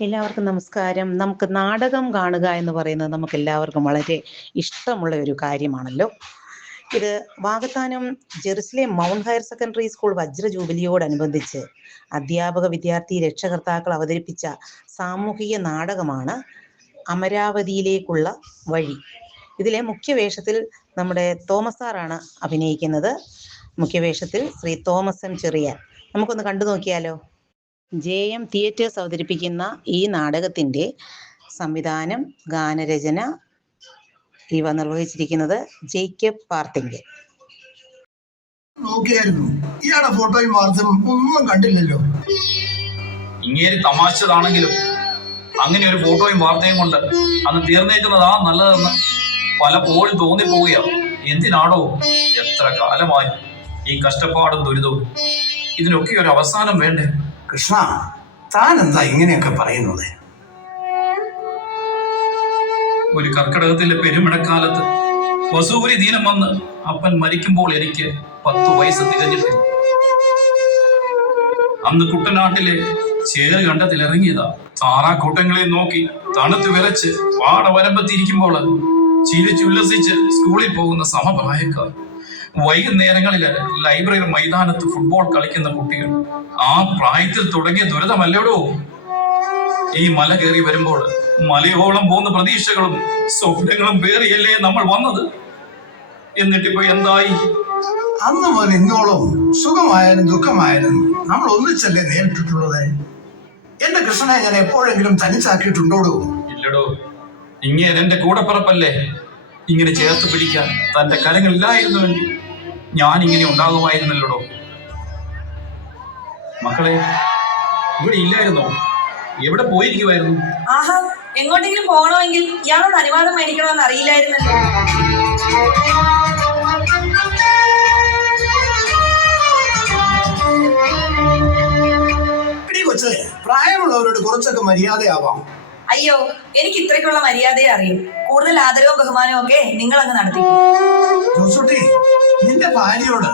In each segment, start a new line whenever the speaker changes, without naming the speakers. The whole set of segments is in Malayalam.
എല്ലാവർക്കും നമസ്കാരം. നമുക്ക് നാടകം കാണുക എന്ന് പറയുന്നത് നമുക്ക് എല്ലാവർക്കും വളരെ ഇഷ്ടമുള്ള ഒരു കാര്യമാണല്ലോ. ഇത് Vagathanam Jerusalem mount higher secondary school വജ്ര ജൂബിലിയോടനുബന്ധിച്ച് അധ്യാപക വിദ്യാർത്ഥി രക്ഷകർത്താക്കൾ അവതരിപ്പിച്ച സാമൂഹിക നാടകമാണ് അമരാവതിയിലേക്കുള്ള വഴി. ഇതിലെ മുഖ്യവേഷത്തിൽ നമ്മുടെ തോമസ് സാറാണ് അഭിനയിക്കുന്നത്. മുഖ്യവേഷത്തിൽ ശ്രീ തോമസ് എം ചെറിയാൻ. നമുക്കൊന്ന് കണ്ടു നോക്കിയാലോ? ജെ എം തിയേറ്റേഴ്സ് അവതരിപ്പിക്കുന്ന ഈ നാടകത്തിന്റെ സംവിധാനം ഗാനരചന ഇവ നിർവഹിച്ചിരിക്കുന്നത് ജേക്കബ് പാർത്തിങ്കൽ
നോക്കിയായിരുന്നു. ഫോട്ടോയും വാർത്തയും ഒന്നും കണ്ടില്ലല്ലോ.
ഇങ്ങേരി തമാശതാണെങ്കിലും അങ്ങനെ ഒരു ഫോട്ടോയും വാർത്തയും കൊണ്ട് അന്ന് തീർന്നേക്കുന്നതാ നല്ലതെന്ന് പലപ്പോഴും തോന്നിപ്പോവുകയാണ്. എന്തിനാണോ എത്ര കാലമായി ഈ കഷ്ടപ്പാടും ദുരിതവും ഇതിനൊക്കെ ഒരു അവസാനം വേണ്ടേ?
കൃഷ്ണ താൻ എന്താ ഇങ്ങനെയൊക്കെ പറയുന്നത്?
ഒരു കർക്കിടകത്തിലെ പെരുമിടക്കാലത്ത് വസൂരി ദീനം വന്ന് അപ്പൻ മരിക്കുമ്പോൾ എനിക്ക് പത്തു വയസ്സ് തികഞ്ഞിട്ടില്ല അന്ന് കുട്ടനാട്ടിലെ ചേറ് കണ്ടത്തിൽ ഇറങ്ങിയതാ താറാക്കൂട്ടങ്ങളെ നോക്കി തണുത്ത് വിറച്ച് പാടവരമ്പത്തിരിക്കുമ്പോൾ ചിരിച്ചുല്ലസിച്ച് സ്കൂളിൽ പോകുന്ന സമപ്രായക്കാർ. വൈകുന്നേരങ്ങളിൽ ലൈബ്രറി മൈതാനത്ത് ഫുട്ബോൾ കളിക്കുന്ന കുട്ടികൾ ആ പ്രായത്തിൽ തുടങ്ങിയ ദുരിതമല്ലടോ ഈ മല കയറി വരുമ്പോൾ മലയോളം പോകുന്ന പ്രതീക്ഷകളും സ്വപ്നങ്ങളും വേറെയല്ലേ നമ്മൾ വന്നത്? എന്നിട്ടിപ്പോ എന്തായി?
അന്ന് മുതൽ ഇന്നോളം സുഖമായാലും ദുഃഖമായാലും നമ്മൾ ഒന്നിച്ചല്ലേ നേരിട്ടിട്ടുള്ളത്? എന്റെ കൃഷ്ണനെ ഞാൻ എപ്പോഴെങ്കിലും തനിച്ചാക്കിയിട്ടുണ്ടോടോ?
ഇല്ലടോ. ഇങ്ങനെ എന്റെ കൂടപ്പിറപ്പല്ലേ? ഇങ്ങനെ ചേർത്ത് പിടിക്കാൻ തന്റെ കരങ്ങളില്ലായിരുന്നുവെങ്കിൽ ഞാൻ ഇങ്ങനെ ഉണ്ടാകുമായിരുന്നല്ലോ മക്കളെ ഇവിടെ ഇല്ലായിരുന്നോ? എവിടെ പോയിരിക്കുമായിരുന്നു
ആഹാ എങ്ങോട്ടെങ്കിലും പോകണമെങ്കിൽ ഇയാളോട് അനുവാദം മേടിക്കണമെന്ന് അറിയില്ലായിരുന്നല്ലോ.
പ്രായമുള്ളവരോട് കുറച്ചൊക്കെ മര്യാദയാവാം.
അയ്യോ എനിക്ക് ഇത്രയ്ക്കുള്ള മര്യാദയെ അറിയും. കൂടുതൽ ആദരവും ബഹുമാനവും ഒക്കെ നിങ്ങൾ അങ്ങ് നടത്തി
ജോസൂട്ടി നിന്റെ ഭാര്യയോട്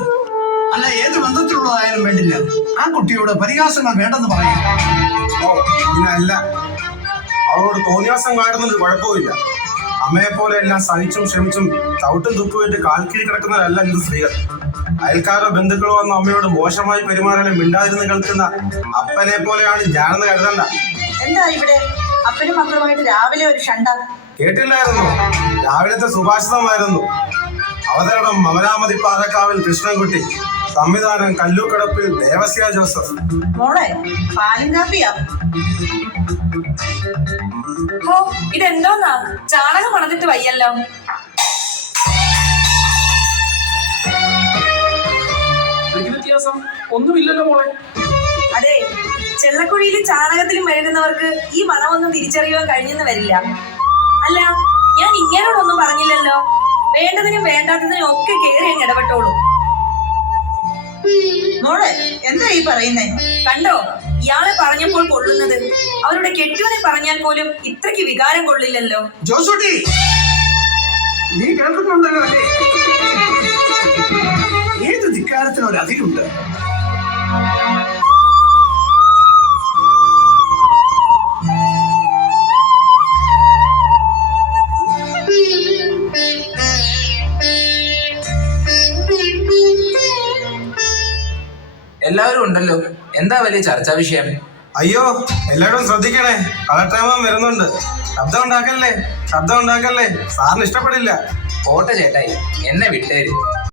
അല്ല ഏത് ബന്ധത്തിലുള്ളതായാലും വേണ്ടില്ല. ആ കുട്ടിയോട് പരിഹാസങ്ങൾ വേണ്ടെന്ന് പറയാം.
അല്ല. അവളോട് തോന്നിയാസം കാണുന്നത് കുഴപ്പമില്ല. അമ്മയെ പോലെ എല്ലാം സഹിച്ചും ക്ഷമിച്ചും ചവിട്ടും തുപ്പുമായിട്ട് കാൽക്കീഴ് കിടക്കുന്നവരല്ല ഇന്ന് സ്ത്രീകൾ. അയൽക്കാരോ ബന്ധുക്കളോ വന്ന അമ്മയോട് മോശമായി പെരുമാറാനും മിണ്ടാതിരുന്ന് കേൾക്കുന്ന അപ്പനെ പോലെയാണ് ഞാനെന്ന് കരുതണ്ട.
എന്താ ഇവിടെ? അപ്പനും മക്കളുമായിട്ട് രാവിലെ ഒരു ഷണ്ട
കേട്ടില്ലായിരുന്നു. രാവിലത്തെ സുഭാഷിതമായിരുന്നു. അവതരണം മമരാമതി പാറക്കാവിൽ കൃഷ്ണൻകുട്ടി സംവിധാനം കല്ലൂക്കടപ്പിൽ ദേവസ്യ ജോസഫ്.
മോളെ പാലും കാപ്പിയാ? ഓ ഇതെന്തോന്നാ? ചാണകം മണന്നിട്ട് വയ്യല്ലോ.
ഒന്നുമില്ലല്ലോ മോളെ.
ചെള്ളക്കുഴിയിലും ചാണകത്തിലും മെഴുകുന്നവർക്ക് ഈ മണമൊന്നും തിരിച്ചറിയുവാൻ കഴിഞ്ഞെന്ന് വരില്ല. അല്ല ഞാൻ ഇങ്ങനോടൊന്നും പറഞ്ഞില്ലല്ലോ. വേണ്ടതിനും വേണ്ടാത്തതിനും ഒക്കെ കേറി അങ്ങ് ഇടപെട്ടോളൂ. മോളെ എന്താ ഈ പറയുന്നേ? കണ്ടോ ഇയാളെ പറഞ്ഞപ്പോൾ കൊള്ളുന്നത്? അവരുടെ കെട്ടിയവനെ പറഞ്ഞാൽ പോലും ഇത്രയ്ക്ക് വികാരം കൊള്ളില്ലല്ലോ.
ജോസൂട്ടി നീ കേൾക്കുന്നുണ്ടല്ലോ ഏത് ധിക്കാരത്തിനും
എല്ലാവരും ഉണ്ടല്ലോ. എന്താ വലിയ ചർച്ചാ വിഷയം?
അയ്യോ എല്ലാവരും ശ്രദ്ധിക്കണേ. കളർ കളക്ടറേമം വരുന്നുണ്ട്. ശബ്ദം ഉണ്ടാക്കല്ലേ? ശബ്ദം ഉണ്ടാക്കല്ലേ? സാറിന് ഇഷ്ടപ്പെടില്ല.
പോട്ടെ ചേട്ടായി എന്നെ വിട്ടേര്.